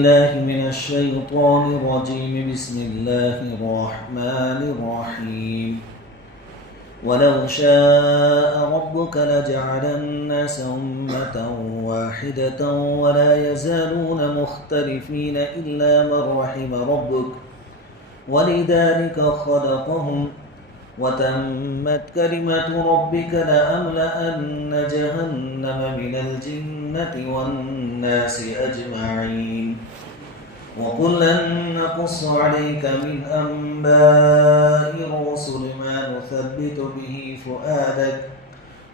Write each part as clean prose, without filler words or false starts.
بالله من الشيطان الرجيم. بسم الله الرحمن الرحيم. ولو شاء ربك لجعل الناس أمة واحدة ولا يزالون مختلفين إلا من رحم ربك ولذلك خلقهم وتمت كلمة ربك لأملأن جهنم من الجنة والناس أجمعين. وكلا نقص عليك من أنباء الرسل ما نثبت به فؤادك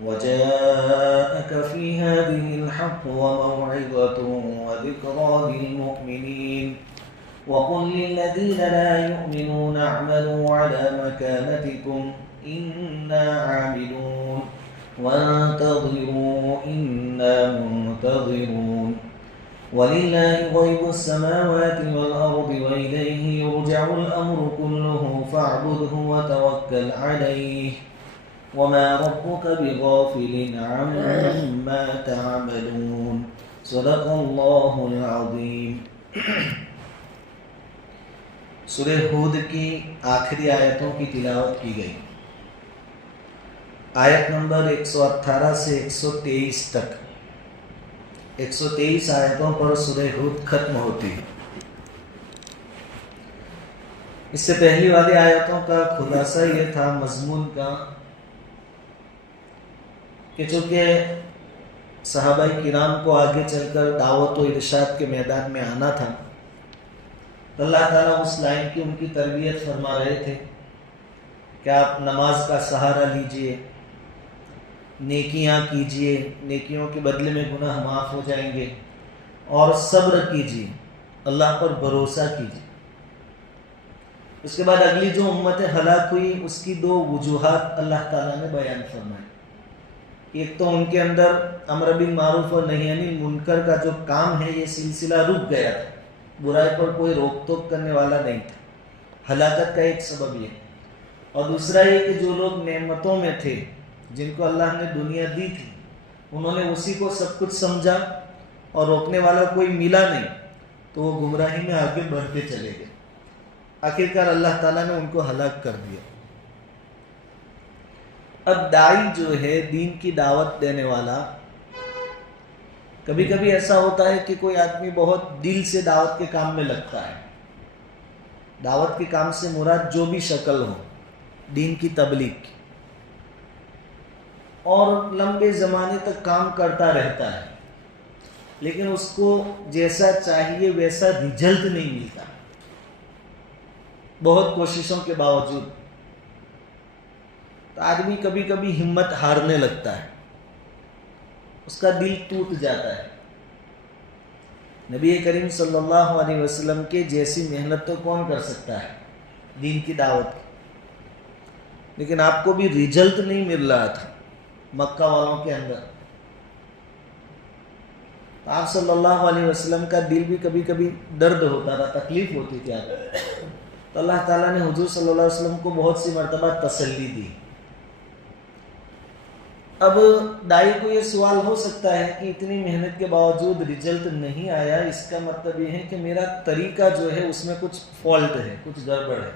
وجاءك في هذه الحق وموعظة وذكرى للمؤمنين. وقل للذين لا يؤمنون اعملوا على مكانتكم إنا عاملون وانتظروا إنا منتظرون. ولله غيب السماوات والأرض وإليه يرجع الأمر كله فاعبده وتوكل عليه وما ربك بغافل عما تعملون. صدق الله العظيم. سورہ ہود کی آخری آیتوں کی تلاوت کی گئی. آیت نمبر 118 سے 123 تک 123 آیتوں پر سورہ ہود ختم ہوتی ہے. اس سے پہلی والی آیتوں کا خلاصہ یہ تھا مضمون کا کہ چونکہ صحابہ کرام کو آگے چل کر دعوت و ارشاد کے میدان میں آنا تھا، اللہ تعالیٰ اس لائن کی ان کی تربیت فرما رہے تھے کہ آپ نماز کا سہارا لیجئے، نیکیاں کیجئے، نیکیوں کے بدلے میں گناہ معاف ہو جائیں گے، اور صبر کیجئے، اللہ پر بھروسہ کیجئے. اس کے بعد اگلی جو امت ہلاک ہوئی اس کی دو وجوہات اللہ تعالیٰ نے بیان فرمائی. ایک تو ان کے اندر امر بالمعروف اور نہی عن المنکر کا جو کام ہے یہ سلسلہ رک گیا تھا، برائی پر کوئی روک ٹوک کرنے والا نہیں تھا. ہلاکت کا ایک سبب یہ. اور دوسرا یہ کہ جو لوگ نعمتوں میں تھے، جن کو اللہ نے دنیا دی تھی، انہوں نے اسی کو سب کچھ سمجھا اور روکنے والا کوئی ملا نہیں، تو وہ گمراہی میں آگے بڑھتے چلے گئے. آخرکار اللہ تعالیٰ نے ان کو ہلاک کر دیا. اب داعی جو ہے، دین کی دعوت دینے والا، کبھی کبھی ایسا ہوتا ہے کہ کوئی آدمی بہت دل سے دعوت کے کام میں لگتا ہے. دعوت کے کام سے مراد جو بھی شکل ہو، دین کی تبلیغ کی، اور لمبے زمانے تک کام کرتا رہتا ہے، لیکن اس کو جیسا چاہیے ویسا رزلٹ نہیں ملتا بہت کوششوں کے باوجود. تو آدمی کبھی کبھی ہمت ہارنے لگتا ہے، اس کا دل ٹوٹ جاتا ہے. نبی کریم صلی اللہ علیہ وسلم کے جیسی محنت تو کون کر سکتا ہے دین کی دعوت کی، لیکن آپ کو بھی رزلٹ نہیں مل رہا تھا مکہ والوں کے اندر. آپ صلی اللہ علیہ وسلم کا دل بھی کبھی کبھی درد ہوتا تھا، تکلیف ہوتی تھی آپ کو. تو اللہ تعالیٰ نے حضور صلی اللہ علیہ وسلم کو بہت سی مرتبہ تسلی دی. اب دائی کو یہ سوال ہو سکتا ہے کہ اتنی محنت کے باوجود رزلٹ نہیں آیا، اس کا مطلب یہ ہے کہ میرا طریقہ جو ہے اس میں کچھ فالٹ ہے، کچھ گڑبڑ ہے،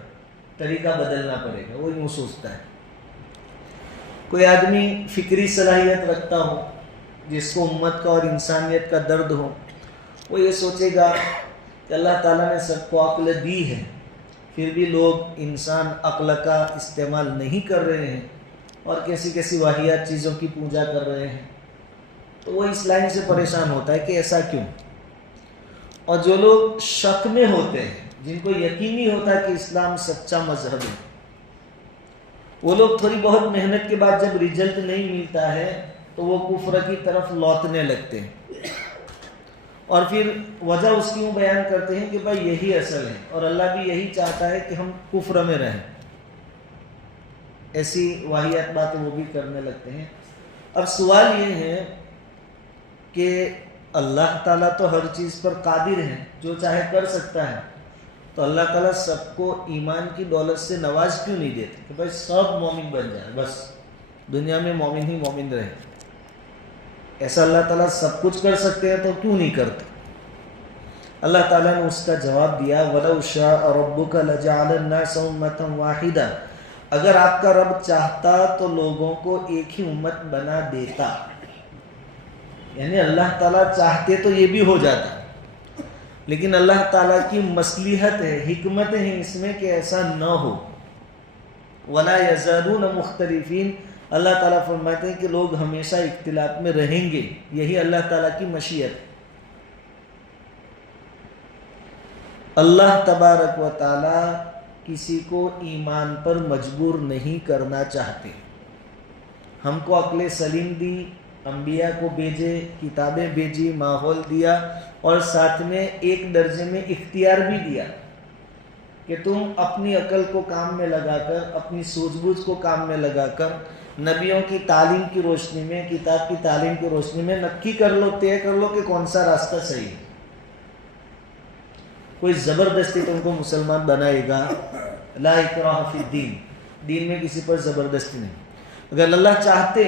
طریقہ بدلنا پڑے گا. وہ یوں سوچتا ہے. کوئی آدمی فکری صلاحیت رکھتا ہو، جس کو امت کا اور انسانیت کا درد ہو، وہ یہ سوچے گا کہ اللہ تعالیٰ نے سب کو عقل دی ہے، پھر بھی لوگ انسان عقل کا استعمال نہیں کر رہے ہیں اور کیسی واہیات چیزوں کی پوجا کر رہے ہیں. تو وہ اس لائن سے پریشان ہوتا ہے کہ ایسا کیوں. اور جو لوگ شک میں ہوتے ہیں، جن کو یقینی ہوتا ہے کہ اسلام سچا مذہب ہے، وہ لوگ تھوڑی بہت محنت کے بعد جب رزلٹ نہیں ملتا ہے تو وہ کفر کی طرف لوٹنے لگتے ہیں. اور پھر وجہ اس کی وہ بیان کرتے ہیں کہ بھائی یہی اصل ہے اور اللہ بھی یہی چاہتا ہے کہ ہم کفر میں رہیں. ایسی واہیات باتیں وہ بھی کرنے لگتے ہیں. اب سوال یہ ہے کہ اللہ تعالیٰ تو ہر چیز پر قادر ہے، جو چاہے کر سکتا ہے، تو اللہ تعالیٰ سب کو ایمان کی دولت سے نواز کیوں نہیں دیتے کہ بھائی سب مومن بن جائے، بس دنیا میں مومن ہی مومن رہے. ایسا اللہ تعالیٰ سب کچھ کر سکتے ہیں تو کیوں نہیں کرتے. اللہ تعالیٰ نے اس کا جواب دیا وَلَوْ شَاءَ رَبُّكَ لَجَعَلَ النَّاسَ أُمَّةً وَاحِدَةً، اگر آپ کا رب چاہتا تو لوگوں کو ایک ہی امت بنا دیتا، یعنی اللہ تعالیٰ چاہتے تو یہ بھی ہو جاتا، لیکن اللہ تعالیٰ کی مصلحت ہے، حکمت ہے اس میں کہ ایسا نہ ہو۔ وَلَا يَزَالُونَ مُخْتَلِفِينَ، اللہ تعالیٰ فرماتے ہیں کہ لوگ ہمیشہ اختلاف میں رہیں گے، یہی اللہ تعالیٰ کی مشیت ہے۔ اللہ تبارک و تعالیٰ کسی کو ایمان پر مجبور نہیں کرنا چاہتے۔ ہم کو عقل سلیم دی، انبیاء کو بھیجے، کتابیں بھیجی، ماحول دیا، اور ساتھ میں ایک درجے میں اختیار بھی دیا کہ تم اپنی عقل کو کام میں لگا کر، اپنی سوجھ بوجھ کو کام میں لگا کر، نبیوں کی تعلیم کی روشنی میں، کتاب کی تعلیم کی روشنی میں نکی کر لو، طے کر لو کہ کون سا راستہ صحیح ہے۔ کوئی زبردستی تم کو مسلمان بنائے گا، لا اکراہ فی الدین، دین میں کسی پر زبردستی نہیں۔ اگر اللہ چاہتے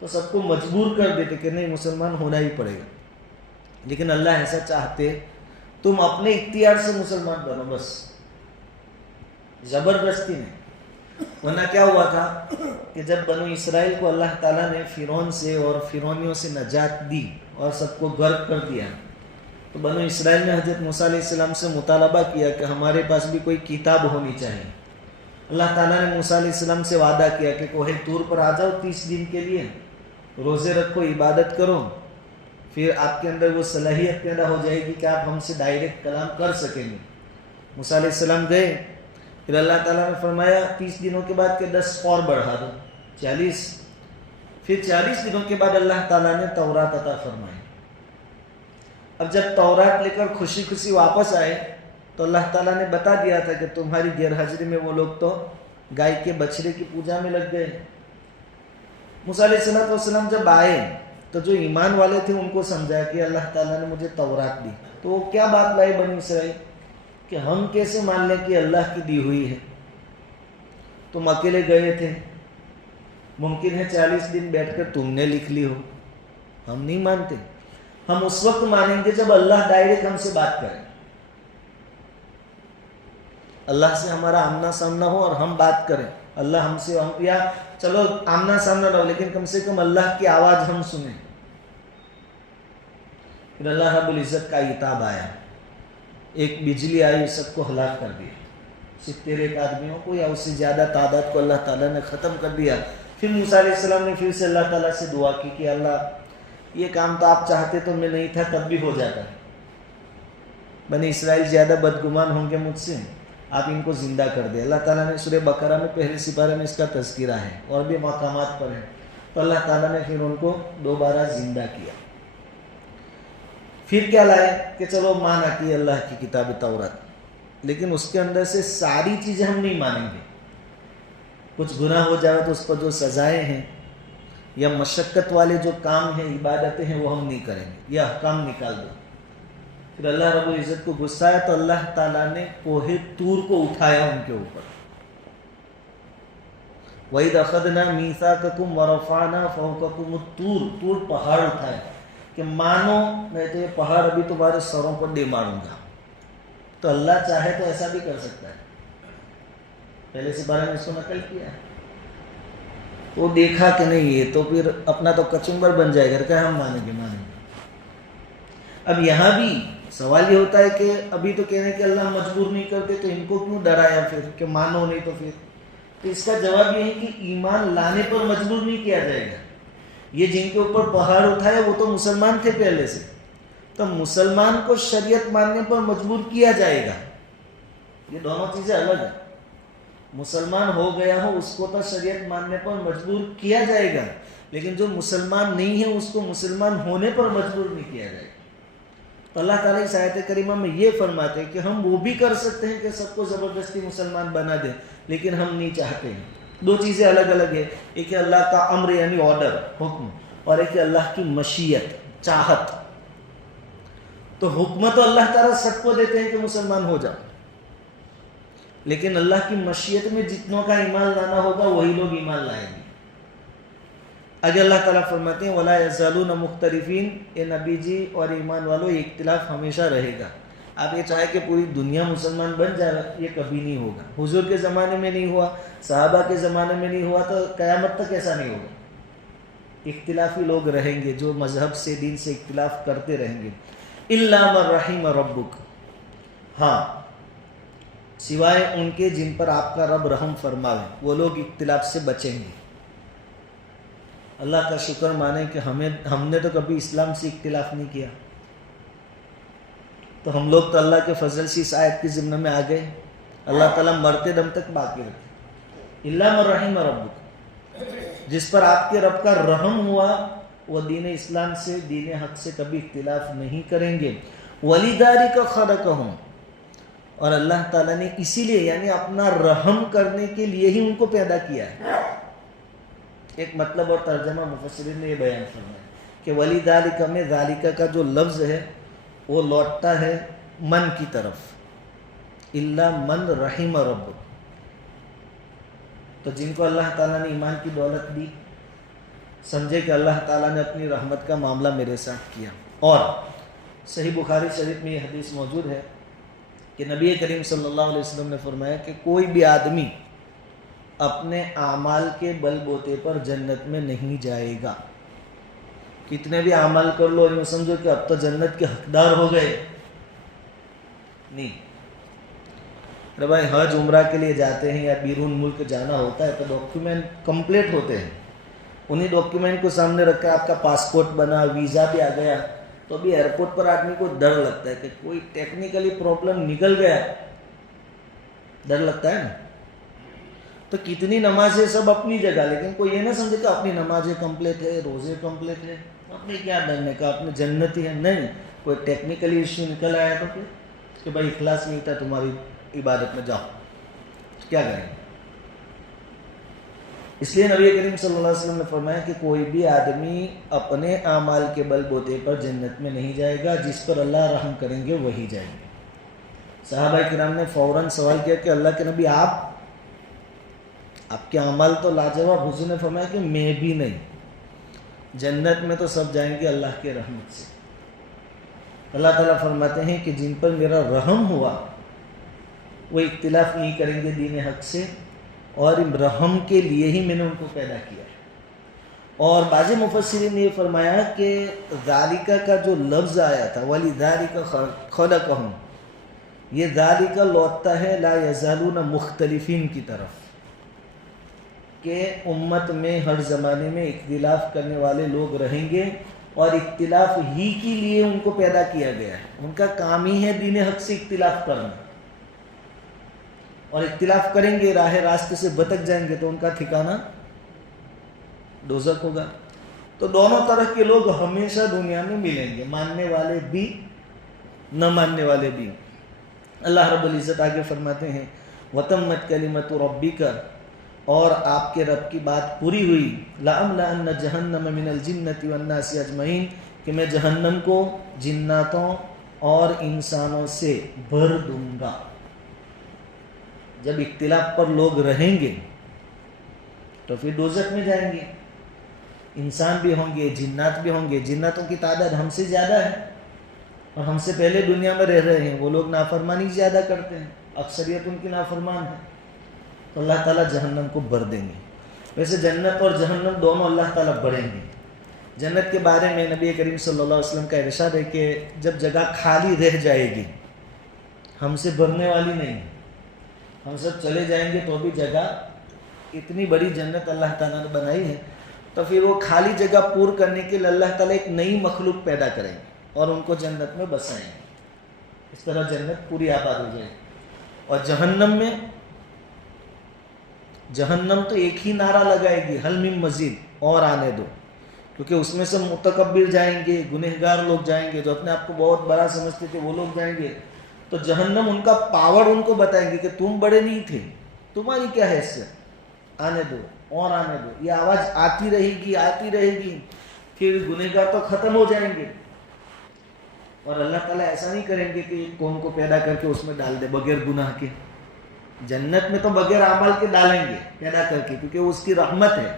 تو سب کو مجبور کر دیتے کہ نہیں مسلمان ہونا ہی پڑے گا، لیکن اللہ ایسا چاہتے تم اپنے اختیار سے مسلمان بنو، بس زبردستی نہیں۔ ورنہ کیا ہوا تھا کہ جب بنو اسرائیل کو اللہ تعالیٰ نے فرعون سے اور فرعونیوں سے نجات دی اور سب کو غرق کر دیا، تو بنو اسرائیل نے حضرت موسیٰ علیہ السلام سے مطالبہ کیا کہ ہمارے پاس بھی کوئی کتاب ہونی چاہیے۔ اللہ تعالیٰ نے موسیٰ علیہ السلام سے وعدہ کیا کہ کوہ طور پر آ جاؤ 30 دن کے لیے، روزے رکھو، عبادت کرو، پھر آپ کے اندر وہ صلاحیت پیدا ہو جائے گی کہ آپ ہم سے ڈائریکٹ کلام کر سکیں گے۔ موسیٰ علیہ السلام گئے، پھر اللہ تعالیٰ نے فرمایا 30 دنوں کے بعد کہ 10 اور بڑھا دو، 40۔ پھر 40 دنوں کے بعد اللہ تعالیٰ نے تورات عطا فرمائی۔ اب جب تورات لے کر خوشی خوشی واپس آئے تو اللہ تعالیٰ نے بتا دیا تھا کہ تمہاری غیر حاضری میں وہ لوگ تو گائے کے بچڑے کی پوجا میں لگ گئے۔ موسیٰ علیہ السلام جب آئے تو جو ایمان والے تھے ان کو سمجھایا کہ اللہ تعالیٰ نے مجھے تورات دی، تو وہ کیا بات لائے بنی اسرائیل کہ ہم کیسے مان لیں کہ اللہ کی دی ہوئی ہے؟ تم اکیلے گئے تھے، ممکن ہے 40 دن بیٹھ کر تم نے لکھ لی ہو، ہم نہیں مانتے۔ ہم اس وقت مانیں گے جب اللہ ڈائریکٹ ہم سے بات کرے، اللہ سے ہمارا آمنا سامنا ہو اور ہم بات کریں، اللہ ہم سے، یا چلو آمنا سامنا نہ ہو لیکن کم سے کم اللہ کی آواز ہم سنیں۔ پھر اللہ رب العزت کا عتاب آیا، ایک بجلی آئی، سب کو ہلاک کر دیا، 71 آدمیوں کو یا اس سے زیادہ تعداد کو اللہ تعالیٰ نے ختم کر دیا۔ پھر موسیٰ علیہ السلام نے پھر سے اللہ تعالیٰ سے دعا کی کہ اللہ یہ کام تو آپ چاہتے تو میں نہیں تھا، تب بھی ہو جاتا، بنی اسرائیل زیادہ بدگمان ہوں گے مجھ سے، آپ ان کو زندہ کر دیں۔ اللہ تعالیٰ نے سورہ بقرہ میں پہلے سپارے میں اس کا تذکرہ ہے اور بھی مقامات پر ہے، تو اللہ تعالیٰ نے پھر ان کو دوبارہ زندہ کیا۔ پھر کیا لائے کہ چلو مانا کہ اللہ کی کتاب تورات، لیکن اس کے اندر سے ساری چیزیں ہم نہیں مانیں گے۔ کچھ گناہ ہو جائے تو اس پر جو سزائیں ہیں یا مشقت والے جو کام ہیں، عبادتیں ہیں، وہ ہم نہیں کریں گے، یہ احکام نکال دو۔ پھر اللہ رب العزت کو غصہ آیا تو اللہ تعالیٰ نے کوہ طور کو اٹھایا ان کے اوپر، وَإِذْ أَخَذْنَا مِيثَاقَكُمْ وَرَفَعْنَا فَوْقَكُمُ الطُّورَ، طور پہاڑ اٹھایا کہ مانو نہیں تو یہ پہاڑ ابھی تمہارے سروں پر دے ماروں گا۔ تو اللہ چاہے تو ایسا بھی کر سکتا ہے، پہلے سے بارے میں اس کو نقل کیا ہے۔ وہ دیکھا کہ نہیں یہ تو پھر اپنا تو کچمبر بن جائے گا، کہ ہم مانیں گے۔ اب یہاں بھی سوال یہ ہوتا ہے کہ ابھی تو کہنے کہ اللہ مجبور نہیں کرتے، تو ان کو کیوں ڈرایا پھر کہ مانو نہیں تو پھر؟ تو اس کا جواب یہ ہے کہ ایمان لانے پر مجبور نہیں کیا جائے گا۔ یہ جن کے اوپر پہاڑ اٹھایا وہ تو مسلمان تھے پہلے سے، تو مسلمان کو شریعت ماننے پر مجبور کیا جائے گا، یہ دونوں چیزیں الگ ہیں۔ مسلمان ہو گیا ہو اس کو تو شریعت ماننے پر مجبور کیا جائے گا، لیکن جو مسلمان نہیں ہے اس کو مسلمان ہونے پر مجبور نہیں کیا جائے گا۔ تو اللہ تعالیٰ اس آیت کریمہ میں یہ فرماتے ہیں کہ ہم وہ بھی کر سکتے ہیں کہ سب کو زبردستی مسلمان بنا دیں، لیکن ہم نہیں چاہتے ہیں۔ دو چیزیں الگ الگ ہیں، ایک ہے اللہ کا امر یعنی آرڈر، حکم، اور ایک ہے اللہ کی مشیت، چاہت۔ تو حکم تو اللہ تعالیٰ سب کو دیتے ہیں کہ مسلمان ہو جاؤ، لیکن اللہ کی مشیت میں جتنوں کا ایمان لانا ہوگا وہی لوگ ایمان لائیں گے۔ آگے اللہ تعالیٰ فرماتے ہیں وَلَا يَزَالُونَ مُخْتَلِفِينَ، اے نبی جی اور ایمان والو یہ اختلاف ہمیشہ رہے گا. آپ یہ چاہے کہ پوری دنیا مسلمان بن جائے، یہ کبھی نہیں ہوگا. حضور کے زمانے میں نہیں ہوا، صحابہ کے زمانے میں نہیں ہوا، تو قیامت تک ایسا نہیں ہوگا. اختلافی لوگ رہیں گے جو مذہب سے دین سے اختلاف کرتے رہیں گے. إِلَّا مَن رَحِمَ رَبُّكَ، ہاں سوائے ان کے جن پر آپ کا رب رحم فرماوے، وہ لوگ اختلاف سے بچیں گے. اللہ کا شکر مانے کہ ہم نے تو کبھی اسلام سے اختلاف نہیں کیا، تو ہم لوگ تو اللہ کے فضل سے اس آیت کی ضمن میں آ گئے. اللہ تعالیٰ مرتے دم تک باقی رکھے. إِلَّا مَن رَحِمَ رَبُّكَ، جس پر آپ کے رب کا رحم ہوا وہ دین اسلام سے دین حق سے کبھی اختلاف نہیں کریں گے. وَلِذَلِكَ خَلَقَهُمْ، اور اللہ تعالیٰ نے اسی لیے یعنی اپنا رحم کرنے کے لیے ہی ان کو پیدا کیا ہے. ایک مطلب اور ترجمہ مفسرین نے یہ بیان فرمایا کہ وَلِذَلِكَ میں ذَلِكَ کا جو لفظ ہے وہ لوٹتا ہے من کی طرف. إِلَّا مَن رَحِمَ رَبُّ، تو جن کو اللہ تعالیٰ نے ایمان کی دولت دی، سمجھے کہ اللہ تعالیٰ نے اپنی رحمت کا معاملہ میرے ساتھ کیا. اور صحیح بخاری شریف میں یہ حدیث موجود ہے کہ نبی کریم صلی اللہ علیہ وسلم نے فرمایا کہ کوئی بھی آدمی اپنے اعمال کے بل بوتے پر جنت میں نہیں جائے گا. کتنے بھی اعمال کر لو اور یوں سمجھو کہ اب تو جنت کے حقدار ہو گئے، نہیں. ارے بھائی حج عمرہ کے لیے جاتے ہیں یا بیرون ملک جانا ہوتا ہے تو ڈاکیومنٹ کمپلیٹ ہوتے ہیں. انہی ڈاکیومنٹ کو سامنے رکھ کے آپ کا پاسپورٹ بنا، ویزا بھی آ گیا، تو ابھی ایئرپورٹ پر آدمی کو ڈر لگتا ہے کہ کوئی ٹیکنیکلی پرابلم نکل گیا، ڈر لگتا ہے نا. تو کتنی نمازیں سب اپنی جگہ، لیکن کوئی یہ نہ سمجھے کہ اپنی نمازیں کمپلیٹ ہے، روزے کمپلیٹ ہے، اپنے کیا ڈرنے کا، اپنے جنتی ہے. نہیں، کوئی ٹیکنیکلی ایشو نکل آیا تو پھر کہ بھائی اخلاص نہیں تھا تمہاری عبادت میں، جاؤ کیا کریں. اس لیے نبی کریم صلی اللہ علیہ وسلم نے فرمایا کہ کوئی بھی آدمی اپنے اعمال کے بل بوتے پر جنت میں نہیں جائے گا، جس پر اللہ رحم کریں گے وہی جائیں گے. صحابہ کرام نے فوراً سوال کیا کہ اللہ کے نبی آپ کے اعمال تو لاجواب. حضور نے فرمایا کہ میں بھی نہیں، جنت میں تو سب جائیں گے اللہ کے رحمت سے. اللہ تعالیٰ فرماتے ہیں کہ جن پر میرا رحم ہوا وہ اختلاف نہیں کریں گے دین حق سے، اور رحم کے لیے ہی میں نے ان کو پیدا کیا. اور بعض مفسرین نے یہ فرمایا کہ ذالکہ کا جو لفظ آیا تھا وَلِذَالِكَ خَلَقَهُمْ، یہ ذالکہ لوٹتا ہے لا یزالون مختلفین کی طرف، کہ امت میں ہر زمانے میں اختلاف کرنے والے لوگ رہیں گے اور اختلاف ہی کے لیے ان کو پیدا کیا گیا ہے. ان کا کام ہی ہے دین حق سے اختلاف کرنا، اور اختلاف کریں گے راہ راستے سے بھٹک جائیں گے تو ان کا ٹھکانہ دوزخ ہوگا. تو دونوں طرح کے لوگ ہمیشہ دنیا میں ملیں گے، ماننے والے بھی نہ ماننے والے بھی. اللہ رب العزت آگے فرماتے ہیں وَتَمَّتْ كَلِمَةُ رَبِّكَ، اور آپ کے رب کی بات پوری ہوئی، لَأَمْلَأَنَّ جَهَنَّمَ مِنَ الْجِنَّةِ وَالنَّاسِ أَجْمَعِينَ، کہ میں جہنم کو جناتوں اور انسانوں سے بھر دوں گا. جب اختلاف پر لوگ رہیں گے تو پھر دوزخ میں جائیں گے. انسان بھی ہوں گے، جنات بھی ہوں گے. جناتوں کی تعداد ہم سے زیادہ ہے اور ہم سے پہلے دنیا میں رہ رہے ہیں، وہ لوگ نافرمانی زیادہ کرتے ہیں، اکثریت ان کی نافرمان ہے، تو اللہ تعالیٰ جہنم کو بھر دیں گے. ویسے جنت اور جہنم دونوں اللہ تعالیٰ بھریں گے. جنت کے بارے میں نبی کریم صلی اللہ علیہ وسلم کا ارشاد ہے کہ جب جگہ خالی رہ جائے گی، ہم سے بھرنے والی نہیں، ہم سب چلے جائیں گے تو بھی جگہ، اتنی بڑی جنت اللہ تعالیٰ نے بنائی ہے، تو پھر وہ خالی جگہ پور کرنے کے لیے اللہ تعالیٰ ایک نئی مخلوق پیدا کریں گے اور ان کو جنت میں بسائیں گے. اس طرح جنت پوری آباد ہو جائے گی. اور جہنم میں، جہنم تو ایک ہی نعرہ لگائے گی، حل من مزید، اور آنے دو، کیونکہ اس میں سے متکبر جائیں گے، گنہگار لوگ جائیں گے، جو اپنے آپ کو بہت بڑا سمجھتے تھے وہ لوگ جائیں گے. تو جہنم ان کا پاور ان کو بتائیں گے کہ تم بڑے نہیں تھے، تمہاری کیا حیثیت، آنے دو اور آنے دو. یہ آواز آتی رہے گی آتی رہے گی، پھر گنہگار تو ختم ہو جائیں گے. اور اللہ تعالیٰ ایسا نہیں کریں گے کہ ایک قوم کو پیدا کر کے اس میں ڈال دے بغیر گناہ کے. جنت میں تو بغیر اعمال کے ڈالیں گے پیدا کر کے، کیونکہ وہ اس کی رحمت ہے.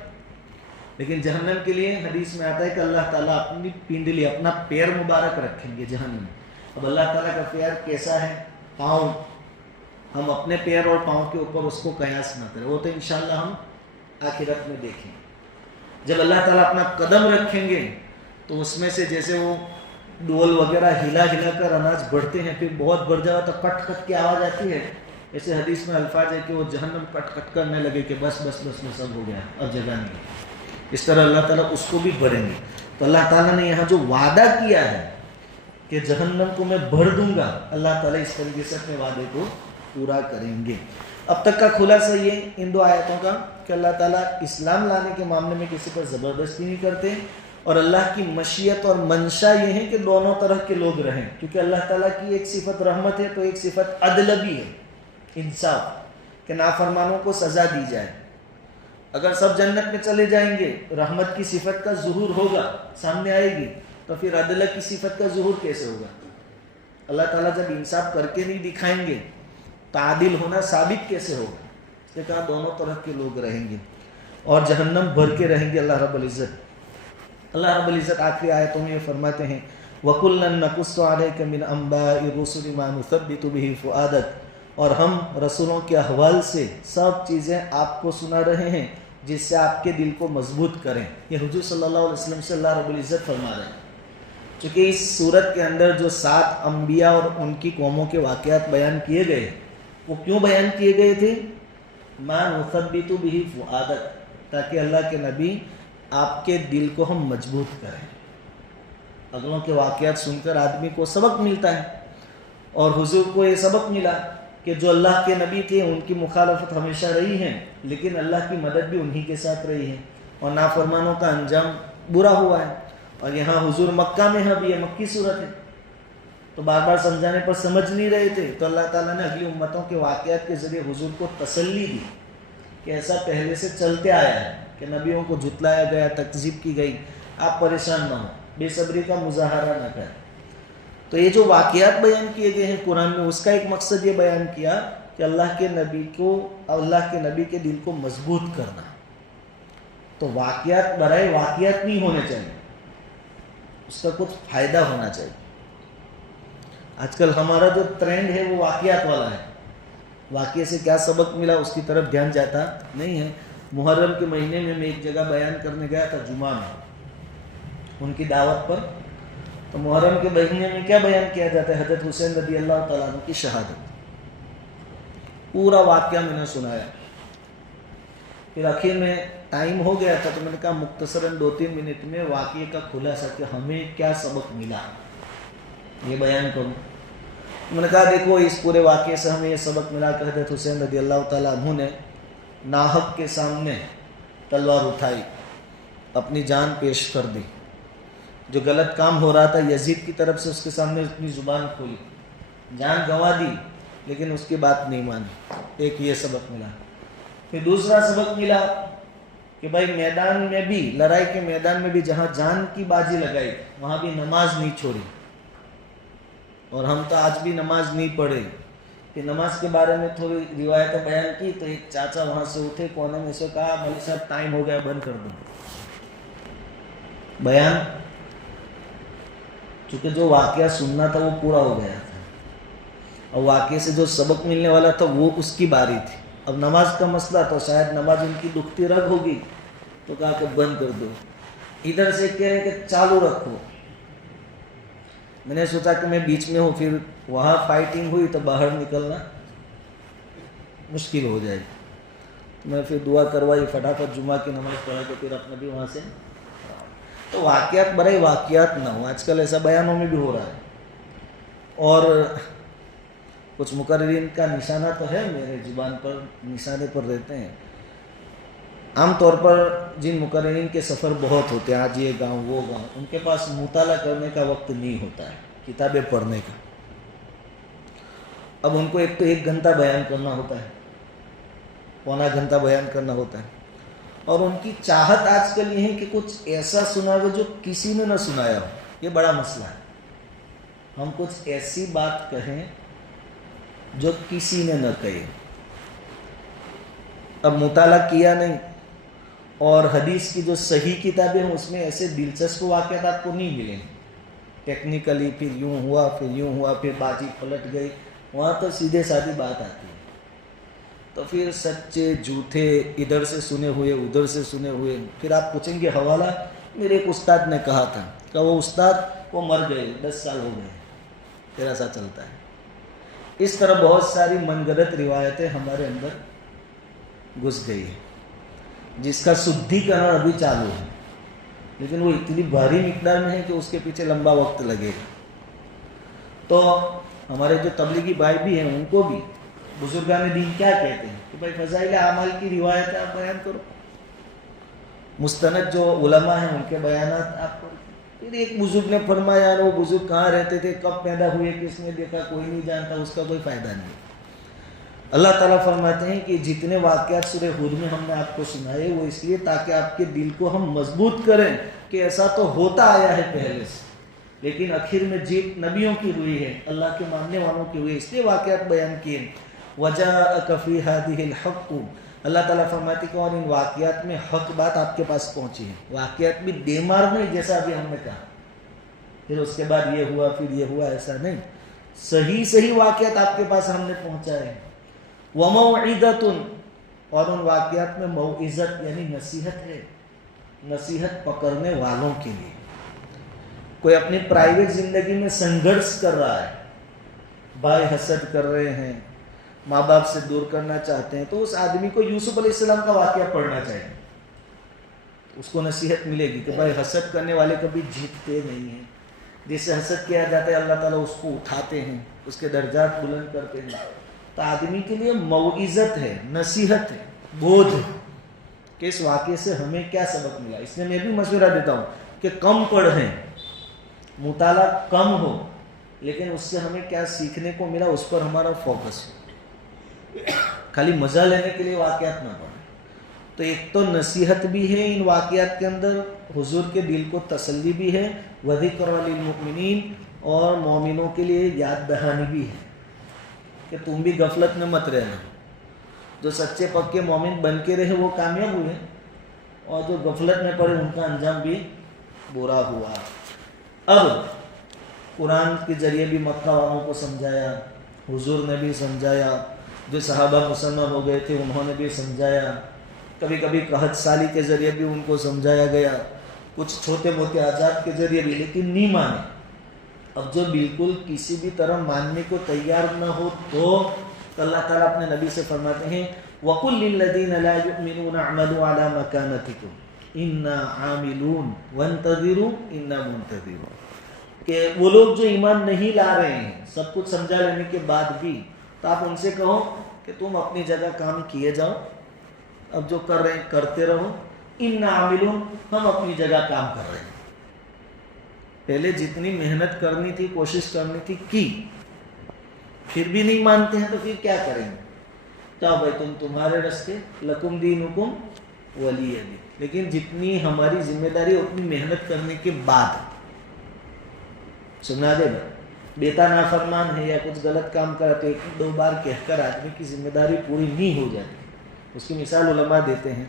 لیکن جہنم کے لیے حدیث میں آتا ہے کہ اللہ تعالیٰ اپنی پنڈلی اپنا پیر مبارک رکھیں گے جہنم میں. اب اللہ تعالیٰ کا پیر کیسا ہے؟ پاؤں. ہم اپنے پیر اور پاؤں کے اوپر اس کو قیاس نہ کریں, وہ تو انشاءاللہ ہم آخرت میں دیکھیں. جب اللہ تعالیٰ اپنا قدم رکھیں گے تو اس میں سے جیسے وہ ڈول وغیرہ ہلا ہلا کر اناج بڑھتے ہیں, پھر بہت بڑھ جائے تو کٹ کٹ کی آواز آتی ہے. ایسے حدیث میں الفاظ ہے کہ وہ جہنم کٹ کٹ کرنے لگے کہ بس بس بس بس اب ہو گیا, اب جگہ نہیں. اس طرح اللہ تعالیٰ اس کو بھی بھریں گے. تو اللہ تعالیٰ نے یہاں جو وعدہ کیا ہے کہ جہنم کو میں بھر دوں گا, اللہ تعالیٰ اس طریقے سے اپنے وعدے کو پورا کریں گے. اب تک کا خلاصہ یہ ان دو آیتوں کا کہ اللہ تعالیٰ اسلام لانے کے معاملے میں کسی پر زبردستی نہیں کرتے, اور اللہ کی مشیت اور منشا یہ ہے کہ دونوں طرح کے لوگ رہیں, کیونکہ اللہ تعالیٰ کی ایک صفت رحمت ہے تو ایک صفت عدل بھی ہے, انصاف, کہ نافرمانوں کو سزا دی جائے. اگر سب جنت میں چلے جائیں گے, رحمت کی صفت کا ظہور ہوگا, سامنے آئے گی, تو پھر عدل کی صفت کا ظہور کیسے ہوگا؟ اللہ تعالیٰ جب انصاف کر کے نہیں دکھائیں گے تو عادل ہونا ثابت کیسے ہوگا؟ اس نے کہا دونوں طرح کے لوگ رہیں گے اور جہنم بھر کے رہیں گے. اللہ رب العزت آخری آیتوں میں یہ فرماتے ہیں وَكُلًّا نَقُصُّ عَلَيْكَ مِنْ أَنْبَاءِ الرُّسُلِ مَا نُثَبِّتُ بِهِ فُؤَادَكَ, اور ہم رسولوں کے احوال سے سب چیزیں آپ کو سنا رہے ہیں جس سے آپ کے دل کو مضبوط کریں. یہ حضور صلی اللہ علیہ وسلم سے اللہ رب العزت فرما رہے ہیں. چونکہ اس صورت کے اندر جو 7 انبیاء اور ان کی قوموں کے واقعات بیان کیے گئے, وہ کیوں بیان کیے گئے تھے؟ مَا نُثَبِّتُ بِهِ فُؤَادَكَ, تاکہ اللہ کے نبی آپ کے دل کو ہم مضبوط کریں. اگلوں کے واقعات سن کر آدمی کو سبق ملتا ہے, اور حضور کو یہ سبق ملا کہ جو اللہ کے نبی تھے ان کی مخالفت ہمیشہ رہی ہے, لیکن اللہ کی مدد بھی انہی کے ساتھ رہی ہے, اور نافرمانوں کا انجام برا ہوا ہے. اور یہاں حضور مکہ میں ہے, اب یہ مکی صورت ہے, تو بار بار سمجھانے پر سمجھ نہیں رہے تھے, تو اللہ تعالیٰ نے اگلی امتوں کے واقعات کے ذریعے حضور کو تسلی دی کہ ایسا پہلے سے چلتے آیا ہے کہ نبیوں کو جھٹلایا گیا, تکذیب کی گئی, آپ پریشان نہ ہو, بے صبری کا مظاہرہ نہ کریں. تو یہ جو واقعات بیان کیے گئے ہیں قرآن میں, اس کا ایک مقصد یہ بیان کیا کہ اللہ کے نبی کے دل کو مضبوط کرنا. تو واقعات برائے واقعات نہیں ہونے چاہیے, اس کا کچھ فائدہ ہونا چاہیے. آج کل ہمارا جو ٹرینڈ ہے وہ واقعات والا ہے, واقعے سے کیا سبق ملا اس کی طرف دھیان جاتا نہیں ہے. محرم کے مہینے میں ایک جگہ بیان کرنے گیا تھا, جمعہ میں, ان کی دعوت پر. تو محرم کے مہینے میں کیا بیان کیا جاتا ہے؟ حضرت حسین رضی اللہ تعالیٰ عنہ کی شہادت. پورا واقعہ میں نے سنایا. پھر آخر میں ٹائم ہو گیا تھا تو میں نے کہا مختصراً 2-3 منٹ میں واقعے کا خلاصہ کہ ہمیں کیا سبق ملا یہ بیان کروں. میں نے کہا دیکھو اس پورے واقعے سے ہمیں یہ سبق ملا کہ حضرت حسین رضی اللہ تعالیٰ عنہ نے ناحق کے سامنے تلوار اٹھائی, اپنی جان پیش کر دی. جو غلط کام ہو رہا تھا یزید کی طرف سے, اس کے سامنے اپنی زبان کھولی, جان گنوا دی, لیکن اس کی بات نہیں مانی. ایک یہ سبق ملا. پھر دوسرا سبق ملا کہ بھائی میدان میں بھی, لڑائی کے میدان میں بھی جہاں جان کی بازی لگائی وہاں بھی نماز نہیں چھوڑی. اور ہم تو آج بھی نماز نہیں پڑھے. کہ نماز کے بارے میں تھوڑی روایتیں بیان کی تو ایک چاچا وہاں سے اٹھے, کونے میں سے کہا مولوی صاحب ٹائم ہو گیا, بند کر دو بیان. چونکہ جو واقعہ سننا تھا وہ پورا ہو گیا تھا, اور واقعے سے جو سبق ملنے والا تھا وہ اس کی باری تھی. اب نماز کا مسئلہ تو شاید نماز ان کی دکھتی رگ ہوگی, تو کہا کہ بند کر دو. ادھر سے کہہ رہے کہ چالو رکھو. میں نے سوچا کہ میں بیچ میں ہوں, پھر وہاں فائٹنگ ہوئی تو باہر نکلنا مشکل ہو جائے گی. تو میں پھر دعا کروائی, فٹافٹ جمعہ کی نماز پڑھا کے پھر اپنا بھی وہاں سے. تو واقعات برائے واقعات نہ ہو, آج کل ایسا بیانوں میں بھی ہو رہا ہے. اور کچھ مقررین کا نشانہ تو ہے, میرے زبان پر نشانے پر رہتے ہیں. عام طور پر جن مقررین کے سفر بہت ہوتے ہیں, آج یہ گاؤں وہ گاؤں, ان کے پاس مطالعہ کرنے کا وقت نہیں ہوتا ہے, کتابیں پڑھنے کا. اب ان کو ایک تو 1 گھنٹہ بیان کرنا ہوتا ہے, پونا گھنٹہ بیان کرنا ہوتا ہے, اور ان کی چاہت آج کل یہ ہے کہ کچھ ایسا سناوے جو کسی نے نہ سنایا ہو. یہ بڑا مسئلہ ہے. ہم کچھ ایسی بات کہیں جو کسی نے نہ کہی. اب مطالعہ کیا نہیں, اور حدیث کی جو صحیح کتابیں ہیں اس میں ایسے دلچسپ واقعات آپ کو نہیں ملیں گے. ٹیکنیکلی پھر یوں ہوا پھر بازی پلٹ گئی. وہاں تو سیدھے سادھی بات آتی ہے. تو پھر سچے جھوٹے ادھر سے سنے ہوئے ادھر سے سنے ہوئے. پھر آپ پوچھیں گے حوالہ، میرے ایک استاد نے کہا تھا کہ وہ استاد وہ مر گئے 10 سال ہو گئے. پھر ایسا چلتا ہے. اس طرح بہت ساری من گھڑت روایتیں ہمارے اندر گھس گئی ہیں جس کا شدھیکرن ابھی چالو ہے، لیکن وہ اتنی بھاری مقدار میں ہے کہ اس کے پیچھے لمبا وقت لگے گا. تو ہمارے جو تبلیغی بھائی بھی ہیں ان کو بھی بزرگان دین کیا کہتے ہیں کہ بھائی فضائل اعمال کی روایتیں آپ بیان کرو، مستند جو علماء ہیں ان کے بیانات آپ کرو. پھر ایک بزرگ نے فرمایا، وہ بزرگ کہاں رہتے تھے، کب پیدا ہوئے، کس نے دیکھا، کوئی نہیں جانتا، اس کا کوئی فائدہ نہیں. اللہ تعالیٰ فرماتے ہیں کہ جتنے واقعات سورہ ہود میں ہم نے آپ کو سنائے وہ اس لیے تاکہ آپ کے دل کو ہم مضبوط کریں کہ ایسا تو ہوتا آیا ہے پہلے سے، لیکن آخر میں جیت نبیوں کی ہوئی ہے، اللہ کے ماننے والوں کی ہوئی ہے، اس لیے واقعات بیان کیے. وَجَاءَكَ فِي هَذِهِ الْحَقُّ. اللہ تعالیٰ فرماتے کہ اور ان واقعات میں حق بات آپ کے پاس پہنچی ہے. واقعات بھی بے مار نہیں جیسا ابھی ہم نے کہا پھر اس کے بعد یہ ہوا پھر یہ ہوا، ایسا نہیں. صحیح واقعات آپ کے پاس ہم نے پہنچائے ہیں. وَمَوْعِدَةٌ. اور ان واقعات میں موعظت یعنی نصیحت ہے، نصیحت پکڑنے والوں کے لیے. کوئی اپنی پرائیویٹ زندگی میں سنگھرش کر رہا ہے، بھائی حسد کر رہے ہیں، ماں باپ سے دور کرنا چاہتے ہیں، تو اس آدمی کو یوسف علیہ السلام کا واقعہ پڑھنا چاہیے. اس کو نصیحت ملے گی کہ بھائی حسد کرنے والے کبھی جیتتے نہیں ہیں. جس سے حسد کیا جاتا ہے اللہ تعالیٰ اس کو اٹھاتے ہیں، اس کے درجات بلند کرتے ہیں. تو آدمی کے لیے موعظت ہے، نصیحت ہے، بودھ کہ اس واقعے سے ہمیں کیا سبق ملا. اس میں بھی مشورہ دیتا ہوں کہ کم پڑھیں، مطالعہ کم ہو، لیکن اس سے ہمیں کیا سیکھنے کو ملا اس پر ہمارا فوکس ہو. خالی مزہ لینے کے لیے واقعات نہ پڑھیں. تو ایک تو نصیحت بھی ہے ان واقعات کے اندر، حضور کے دل کو تسلی بھی ہے، وَذِكْرَى لِلْمُؤْمِنِينَ. اور مومنوں کے لیے یاد دہانی بھی ہے کہ تم بھی غفلت میں مت رہنا. جو سچے پکے مومن بن کے رہے وہ کامیاب ہوئے، اور جو غفلت میں پڑے ان کا انجام بھی برا ہوا. اب قرآن کے ذریعے بھی مکہ والوں کو سمجھایا، حضور نے بھی سمجھایا، جو صحابہ مسلمان ہو گئے تھے انہوں نے بھی سمجھایا، کبھی کبھی قحط سالی کے ذریعے بھی ان کو سمجھایا گیا، کچھ چھوٹے موٹے عذاب کے ذریعے بھی، لیکن نہیں مانے. اب جو بالکل کسی بھی طرح ماننے کو تیار نہ ہو تو اللہ تعالیٰ اپنے نبی سے فرماتے ہیں وَقُلْ لِلَّذِينَ لَا يُؤْمِنُونَ اعْمَلُوا عَلَى مَكَانَتِكُمْ إِنَّا عَامِلُونَ وَانْتَظِرُوا إِنَّا مُنْتَظِرُونَ. کہ وہ لوگ جو ایمان نہیں لا رہے ہیں سب کچھ سمجھا لینے کے بعد بھی، تو آپ ان سے کہو کہ تم اپنی جگہ کام کیے جاؤ، اب جو کر رہے ہیں کرتے رہو. إِنَّا عَامِلُونَ. ہم اپنی جگہ کام کر رہے ہیں. پہلے جتنی محنت کرنی تھی، کوشش کرنی تھی، کی، پھر بھی نہیں مانتے ہیں تو پھر کیا کریں گے. کیا بھائی تم تمہارے راستے، لکم دینکم ولی دین. لیکن جتنی ہماری ذمہ داری اتنی محنت کرنے کے بعد سنا دے گا. بیٹا نافرمان ہے یا کچھ غلط کام کرا تو ایک دو بار کہہ کر آدمی کی ذمہ داری پوری نہیں ہو جاتی. اس کی مثال علماء دیتے ہیں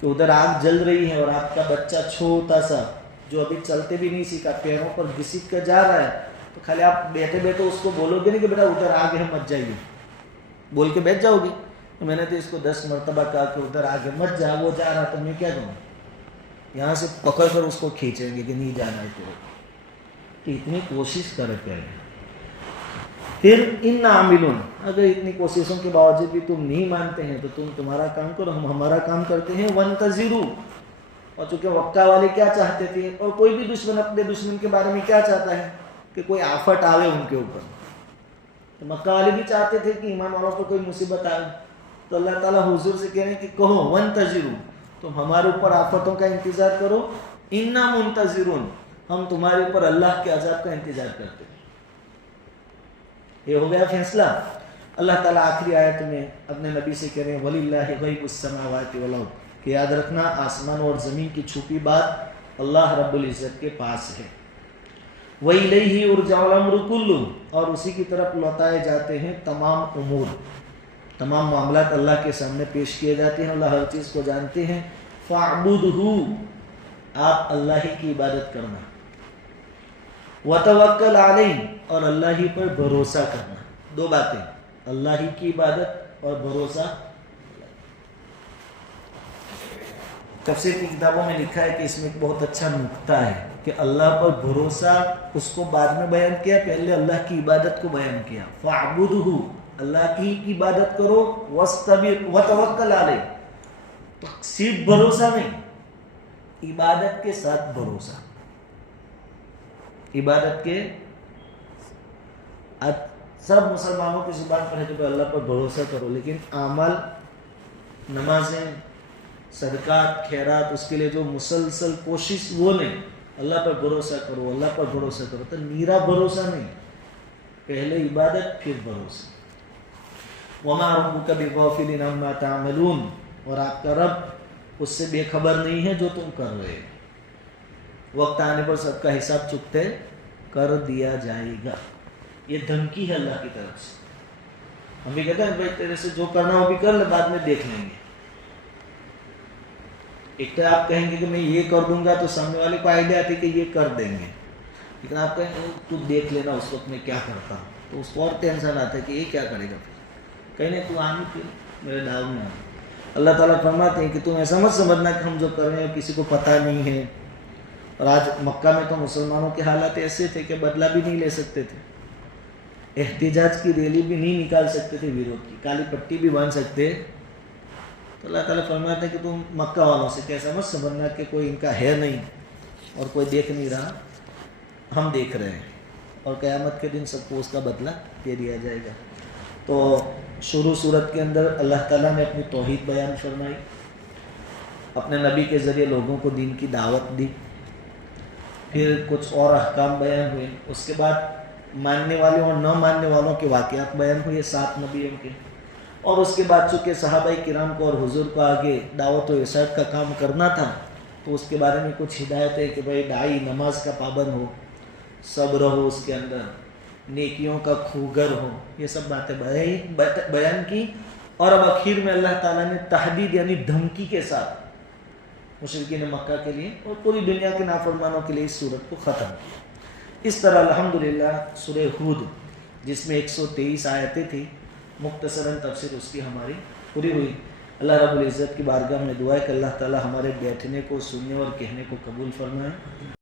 کہ ادھر آگ جل رہی ہے اور آپ کا بچہ چھوٹا سا جو ابھی چلتے بھی نہیں سیکھا پیروں پر گھسٹ کر جا رہا ہے، تو خالی آپ بیٹھے بیٹھے اس کو بولو گے نہیں کہ بیٹا ادھر آگ ہے مت جائیے، بول کے بیٹھ جاؤ گے. میں نے تو اس کو 10 مرتبہ کہا کہ ادھر آگ ہے مت جا، وہ جا رہا تو میں کیا کروں، یہاں سے پکڑ کر اس کو کھینچیں گے کہ نہیں جانا ہے تیرے. کہ اتنی کوشش کر پہلے، پھر ان عاملون. اگر اتنی کوششوں کے باوجود بھی تم نہیں مانتے ہیں تو تم تمہارا کام کرو، ہم ہمارا کام کرتے ہیں. وانتظروا. اور چونکہ مکہ والے کیا چاہتے تھے، اور کوئی بھی دشمن اپنے دشمن کے بارے میں کیا چاہتا ہے کہ کوئی آفت آوے ان کے اوپر. تو مکہ والے بھی چاہتے تھے کہ ایمان والوں پر کوئی مصیبت آئے. تو اللہ تعالیٰ حضور سے کہہ رہے ہیں کہ کہو وانتظروا، تم ہمارے اوپر آفتوں کا انتظار کرو. انا منتظرون. ہم تمہارے اوپر اللہ کے عذاب کا انتظار کرتے ہیں. یہ ہو گیا فیصلہ. اللہ تعالیٰ آخری آیت میں اپنے نبی سے کہہ رہے ہیں وَلِلَّهِ غَيْبُ السَّمَاوَاتِ وَالْأَرْضِ، کہ یاد رکھنا آسمان اور زمین کی چھپی بات اللہ رب العزت کے پاس ہے. وَإِلَيْهِ يُرْجَعُ الْأَمْرُ كُلُّهُ. اور اسی کی طرف لوٹائے جاتے ہیں تمام امور، تمام معاملات اللہ کے سامنے پیش کیے جاتے ہیں. اللہ ہر چیز کو جانتے ہیں. فَاعْبُدْهُ، آپ اللہ ہی کی عبادت کرنا، وَتَوَكَّلْ عَلَيْهِ، اور اللہ ہی پر بھروسہ کرنا. دو باتیں، اللہ ہی کی عبادت اور بھروسہ. تفسیر کی کتابوں میں لکھا ہے کہ اس میں ایک بہت اچھا نکتہ ہے کہ اللہ پر بھروسہ اس کو بعد میں بیان کیا، پہلے اللہ کی عبادت کو بیان کیا. فَاعْبُدْهُ، اللہ کی عبادت کرو، وَتَوَكَّلْ عَلَيْهِ، تو صرف بھروسہ نہیں، عبادت کے ساتھ بھروسہ. عبادت کے سب مسلمانوں کی زبان پر ہے کہ اللہ پر بھروسہ کرو، لیکن اعمال، نمازیں، صدقات، خیرات، اس کے لیے جو مسلسل کوشش، وہ نہیں. اللہ پر بھروسہ کرو، اللہ پر بھروسہ کرو، تو میرا بھروسہ نہیں، پہلے عبادت پھر بھروسہ. وَمَا رَبُّكَ بِغَافِلٍ عَمَّا تَعْمَلُونَ، اور آپ کا رب اس سے بے خبر نہیں ہے جو تم کر رہے. وقت آنے پر سب کا حساب چکتے کر دیا جائے گا. یہ دھمکی ہے اللہ کی طرف سے. ہم بھی کہتے ہیں بھائی تیرے سے جو کرنا وہ بھی کر لے، بعد میں دیکھ لیں گے. ایک تو آپ کہیں گے کہ میں یہ کر دوں گا تو سامنے والے کو آئیڈیا آتی کہ یہ کر دیں گے، لیکن آپ کہیں گے تو دیکھ لینا اس وقت میں کیا کرتا ہوں، تو اس کو اور ٹینشن آتا ہے کہ یہ کیا کرے گا. کہیں نہیں تو آنے پھر میرے داغ میں آنے. اللہ تعالیٰ فرماتے ہیں کہ تم ایسا مت سمجھنا کہ ہم جو کر رہے ہیں کسی کو پتہ نہیں ہے. اور آج مکہ میں تو مسلمانوں کے حالات ایسے تھے کہ بدلہ بھی نہیں لے سکتے تھے، احتجاج کی ریلی بھی نہیں نکال سکتے تھے، ویروت کی کالی پٹی بھی باندھ سکتے. تو اللہ تعالیٰ فرماتے ہیں کہ تم مکہ والوں سے ایسا مت سمجھنا کہ کوئی ان کا ہے نہیں اور کوئی دیکھ نہیں رہا، ہم دیکھ رہے ہیں، اور قیامت کے دن سب کو اس کا بدلہ دے دیا جائے گا. تو شروع صورت کے اندر اللہ تعالیٰ نے اپنی توحید بیان فرمائی، اپنے نبی کے ذریعے لوگوں کو دین کی دعوت دی، پھر کچھ اور احکام بیان ہوئے، اس کے بعد ماننے والوں اور نہ ماننے والوں کے واقعات بیان ہوئے 7 نبیوں کے. اور اس کے بعد چونکہ صحابہ کرام کو اور حضور کو آگے دعوت و ارشاد کا کام کرنا تھا، تو اس کے بارے میں کچھ ہدایت ہے کہ بھائی داعی نماز کا پابند ہو، صبر ہو اس کے اندر، نیکیوں کا خوگر ہو، یہ سب باتیں بیان کی. اور اب اخیر میں اللہ تعالیٰ نے تحدید یعنی دھمکی کے ساتھ مشرکین مکہ کے لیے اور پوری دنیا کے نافرمانوں کے لیے اس صورت کو ختم کیا. اس طرح الحمدللہ سورہ ہود جس میں 123 آیتیں تھیں، مختصراً تفسیر اس کی ہماری پوری ہوئی. اللہ رب العزت کی بارگاہ میں دعا ہے کہ اللہ تعالیٰ ہمارے بیٹھنے کو، سننے اور کہنے کو قبول فرمائے.